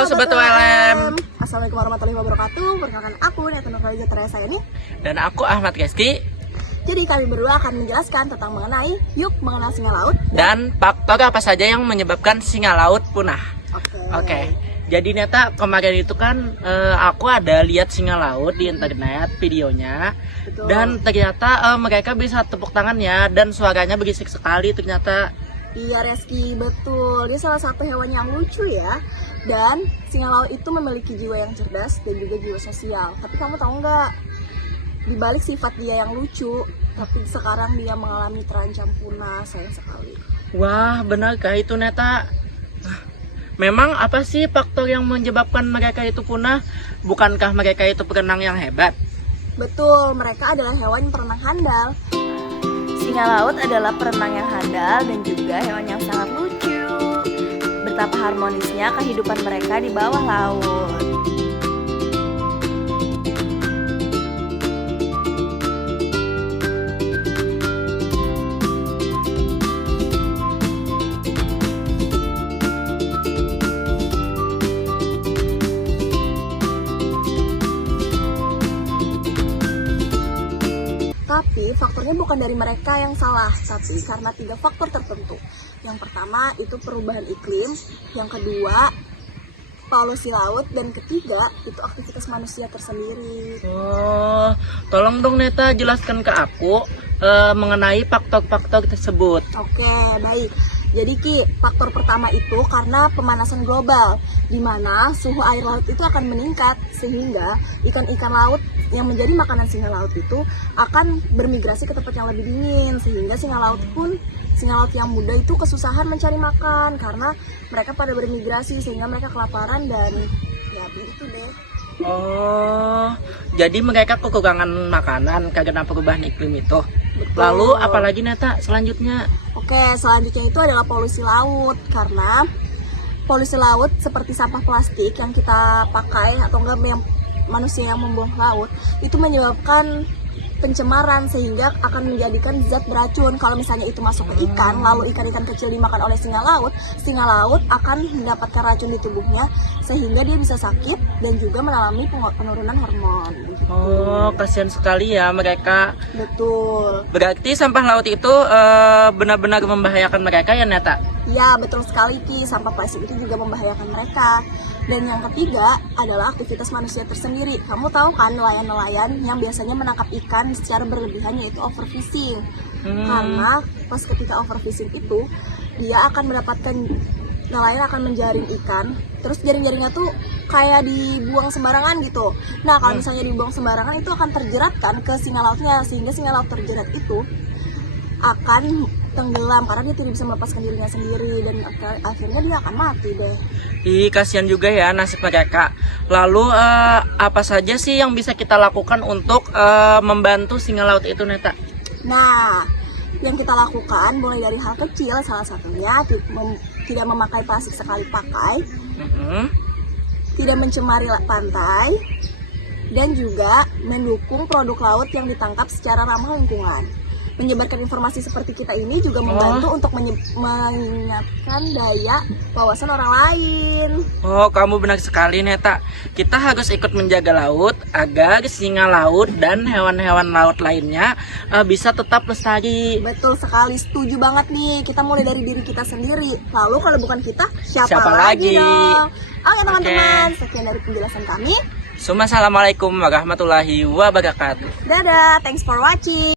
Halo Sobat ULM. Assalamualaikum warahmatullahi wabarakatuh. Perkenalkan aku Neta Nurhaliza Teresa ini. Dan aku Ahmad Keski. Jadi kami berdua akan menjelaskan tentang mengenai yuk mengenal singa laut dan faktor apa saja yang menyebabkan singa laut punah. Oke. Jadi Neta, kemarin itu kan aku ada lihat singa laut di internet videonya. Betul. Dan ternyata mereka bisa tepuk tangannya dan suaranya berisik sekali ternyata. Iya Reski, betul. Dia salah satu hewan yang lucu ya. Dan singa laut itu memiliki jiwa yang cerdas dan juga jiwa sosial. Tapi kamu tahu nggak? Di balik sifat dia yang lucu, tapi sekarang dia mengalami terancam punah, sayang sekali. Wah, benarkah itu Neta? Memang apa sih faktor yang menyebabkan mereka itu punah? Bukankah mereka itu perenang yang hebat? Betul, mereka adalah hewan perenang handal. Singa laut adalah perenang yang handal dan juga hewan yang sangat lucu. Betapa harmonisnya kehidupan mereka di bawah laut. Tapi faktornya bukan dari mereka yang salah, tapi karena 3 faktor tertentu. Yang pertama itu perubahan iklim, yang kedua polusi laut, dan ketiga itu aktivitas manusia tersendiri. Oh, tolong dong Neta jelaskan ke aku mengenai faktor-faktor tersebut. Oke, baik. Jadi Ki, faktor pertama itu karena pemanasan global, di mana suhu air laut itu akan meningkat sehingga ikan-ikan laut yang menjadi makanan singa laut itu akan bermigrasi ke tempat yang lebih dingin, sehingga singa laut yang muda itu kesusahan mencari makan karena mereka pada bermigrasi sehingga mereka kelaparan dan ya begitu deh. Oh, jadi mereka kekurangan makanan karena perubahan iklim itu. Betul. Lalu apalagi Neta selanjutnya? Oke, selanjutnya itu adalah polusi laut, karena polusi laut seperti sampah plastik yang kita pakai atau enggak yang manusia yang membuang ke laut itu menyebabkan pencemaran sehingga akan menjadikan zat beracun. Kalau misalnya itu masuk ke ikan, lalu ikan-ikan kecil dimakan oleh singa laut akan mendapatkan racun di tubuhnya sehingga dia bisa sakit dan juga mengalami penurunan hormon. Oh, kasihan sekali ya mereka. Betul. Berarti sampah laut itu benar-benar membahayakan mereka ya Neta? Ya, betul sekali Ki, sampah plastik itu juga membahayakan mereka. Dan yang ketiga adalah aktivitas manusia tersendiri. Kamu tahu kan nelayan-nelayan yang biasanya menangkap ikan secara berlebihan yaitu overfishing. Karena pas ketika overfishing itu dia akan mendapatkan, nelayan akan menjaring ikan, terus jaring-jaringnya tuh kayak dibuang sembarangan gitu. Nah, kalau misalnya dibuang sembarangan itu akan terjerat kan ke singa lautnya, sehingga singa laut terjerat itu akan tenggelam karena dia tidak bisa melepaskan dirinya sendiri dan akhirnya dia akan mati deh. Ih, kasihan juga ya nasib mereka. Lalu apa saja sih yang bisa kita lakukan untuk membantu singa laut itu Neta? Nah, yang kita lakukan mulai dari hal kecil, salah satunya tidak memakai plastik sekali pakai, tidak mencemari pantai, dan juga mendukung produk laut yang ditangkap secara ramah lingkungan. Menyebarkan informasi seperti kita ini juga membantu untuk mengingatkan daya wawasan orang lain. Oh, kamu benar sekali Neta. Kita harus ikut menjaga laut agar singa laut dan hewan-hewan laut lainnya bisa tetap lestari. Betul sekali, setuju banget nih. Kita mulai dari diri kita sendiri. Lalu kalau bukan kita, siapa lagi dong? Oke teman-teman, sekian dari penjelasan kami. Assalamualaikum warahmatullahi wabarakatuh. Dadah, thanks for watching.